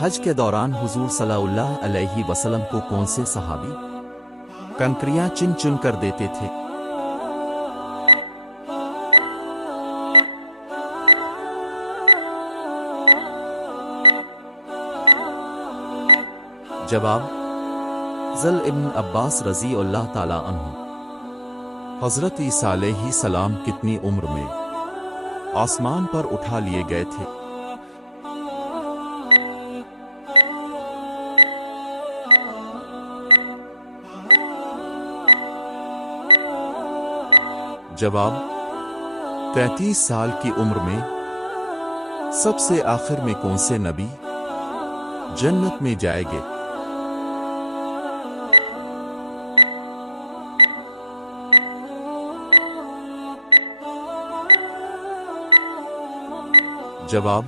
حج کے دوران حضور صلی اللہ علیہ وسلم کو کون سے صحابی کنکریاں چن چن کر دیتے تھے؟ جواب: ذل ابن عباس رضی اللہ تعالی عنہ۔ حضرت عیسیٰ علیہ السلام کتنی عمر میں آسمان پر اٹھا لیے گئے تھے؟ جواب: 33 سال کی عمر میں۔ سب سے آخر میں کون سے نبی جنت میں جائیں گے؟ جواب: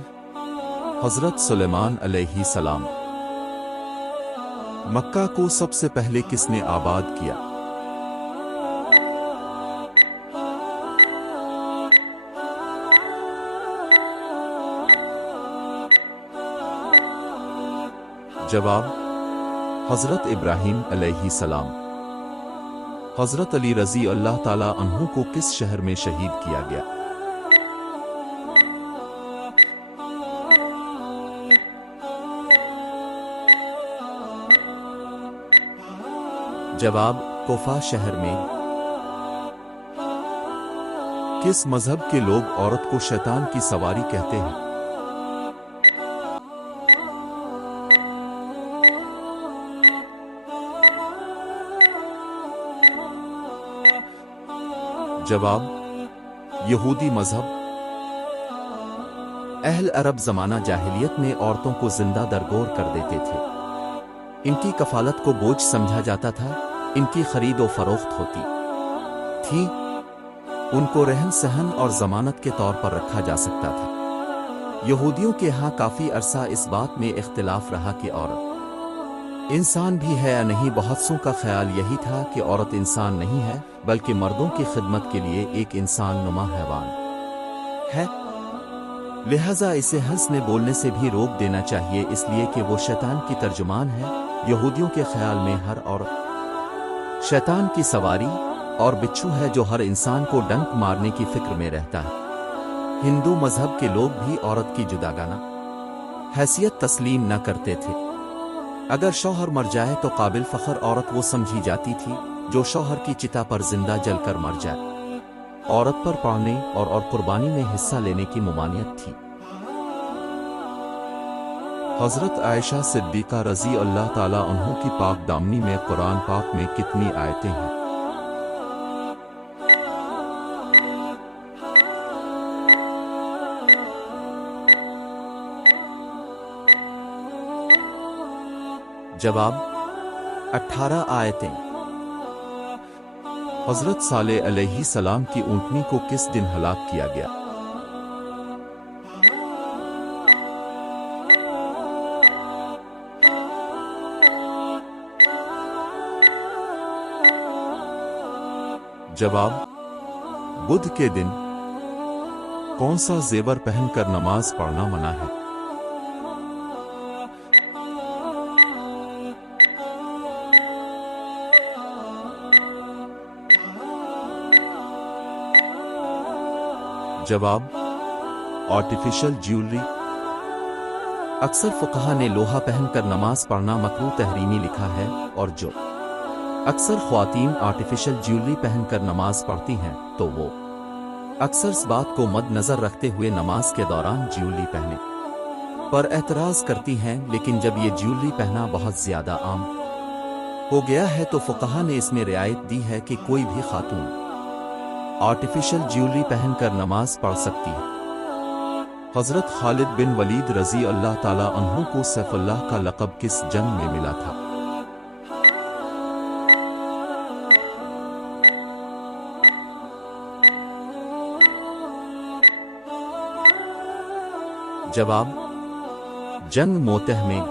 حضرت سلیمان علیہ السلام۔ مکہ کو سب سے پہلے کس نے آباد کیا؟ جواب: حضرت ابراہیم علیہ السلام۔ حضرت علی رضی اللہ تعالی عنہ کو کس شہر میں شہید کیا گیا؟ جواب: کوفہ شہر میں۔ کس مذہب کے لوگ عورت کو شیطان کی سواری کہتے ہیں؟ جواب: یہودی مذہب۔ اہل عرب زمانہ جاہلیت میں عورتوں کو زندہ درگور کر دیتے تھے۔ ان کی کفالت کو بوجھ سمجھا جاتا تھا، ان کی خرید و فروخت ہوتی تھی، ان کو رہن سہن اور ضمانت کے طور پر رکھا جا سکتا تھا۔ یہودیوں کے ہاں کافی عرصہ اس بات میں اختلاف رہا کہ عورت انسان بھی ہے یا نہیں۔ بہت سوں کا خیال یہی تھا کہ عورت انسان نہیں ہے بلکہ مردوں کی خدمت کے لیے ایک انسان نما حیوان ہے، لہذا اسے ہنسنے بولنے سے بھی روک دینا چاہیے، اس لیے کہ وہ شیطان کی ترجمان ہے۔ یہودیوں کے خیال میں ہر عورت شیطان کی سواری اور بچھو ہے جو ہر انسان کو ڈنک مارنے کی فکر میں رہتا ہے۔ ہندو مذہب کے لوگ بھی عورت کی جداگانہ حیثیت تسلیم نہ کرتے تھے۔ اگر شوہر مر جائے تو قابل فخر عورت وہ سمجھی جاتی تھی جو شوہر کی چتا پر زندہ جل کر مر جائے۔ عورت پر پڑھنے اور قربانی میں حصہ لینے کی ممانعت تھی۔ حضرت عائشہ صدیقہ رضی اللہ تعالی عنہ کی پاک دامنی میں قرآن پاک میں کتنی آیتیں ہیں؟ جواب: 18 آیتیں۔ حضرت صالح علیہ السلام کی اونٹنی کو کس دن ہلاک کیا گیا؟ جواب: بدھ کے دن۔ کون سا زیور پہن کر نماز پڑھنا منع ہے؟ جواب: آرٹیفیشل جیولری۔ اکثر فقہا نے لوہا پہن کر نماز پڑھنا مکروہ تحریمی لکھا ہے، اور جو اکثر خواتین آرٹیفیشل جیولری پہن کر نماز پڑھتی ہیں تو وہ اکثر اس بات کو مد نظر رکھتے ہوئے نماز کے دوران جیولری پہنے پر اعتراض کرتی ہیں، لیکن جب یہ جیولری پہنا بہت زیادہ عام ہو گیا ہے تو فقہا نے اس میں رعایت دی ہے کہ کوئی بھی خاتون آرٹیفیشل جیولری پہن کر نماز پڑھ سکتی ہے۔ حضرت خالد بن ولید رضی اللہ تعالی عنہ کو سیف اللہ کا لقب کس جنگ میں ملا تھا؟ جواب: جنگ موتہ میں۔